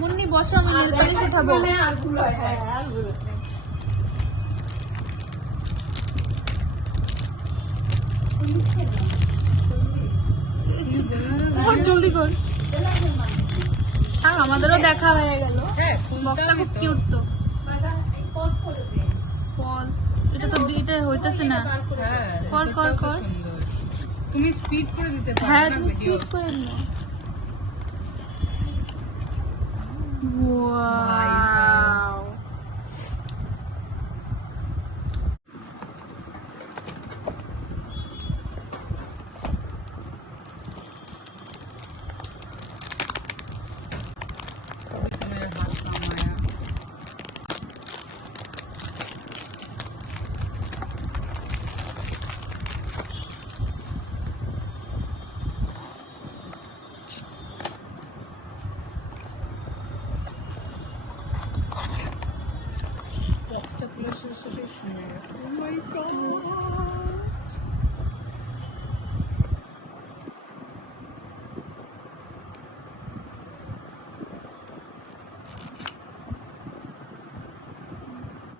মুন্নি বসো, আমি নীল পালিশ উঠাবো। জলদি কর। আমাদেরও দেখা হয়ে গেল। বক্সটা খুব কিউট তো। পজ, এটা তো এটা হইতাছে না। কর কর কর। তুমি স্পিড করে দিতে পারো। হ্যাঁ, তুমি স্পিড করে নিও। ওয়াও, বক্সটা খুলে শেষ। Oh my god!